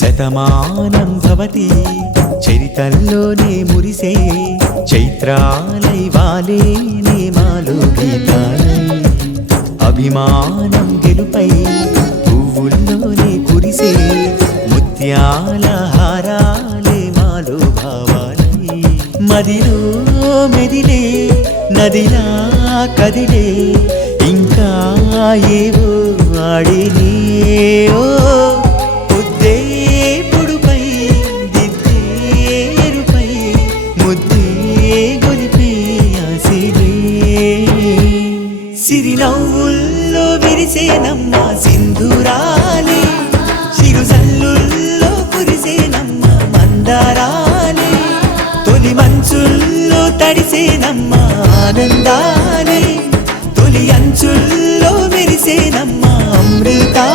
శతమానం భవతి చరితల్లోనే మురిసే చైత్రాలై వాలే నేమాలు గీతాలై అభిమానం గెలుపై పువ్వుల్లోనే కురిసే ముత్యాల హారాలే మాలో భావాలై మదిలో మెదిలే నదిలా కదిలే ఇంకా ఏవో ఆడినే ఓ పొద్దే పొడుపై దిద్దేరుపై ముద్దే గొలిపే ఆసిలే సిరినవ్వుల్లో విరిసేనమ్మ సింధూరాలే చిరుజల్లుల్లో కురిసేనమ్మ మందారాలే తొలి మంచుల్లో తడిసేనమ్మ ఆనందాలే తొలి అంచుల్లో మెరిసేనమ్మ అమృతా